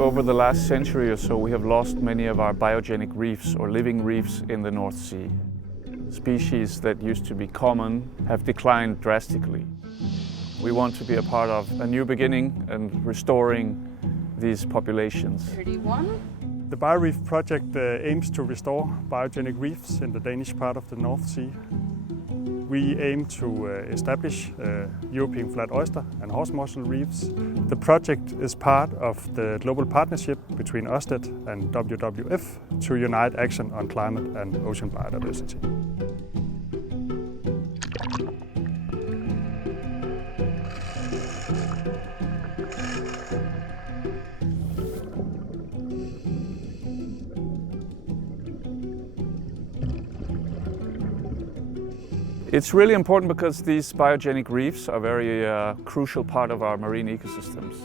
Over the last century or so, we have lost many of our biogenic reefs or living reefs in the North Sea. Species that used to be common have declined drastically. We want to be a part of a new beginning and restoring these populations. 31. The BioReef project aims to restore biogenic reefs in the Danish part of the North Sea. We aim to establish European flat oyster and horse mussel reefs. The project is part of the global partnership between Ørsted and WWF to unite action on climate and ocean biodiversity. It's really important because these biogenic reefs are a very crucial part of our marine ecosystems.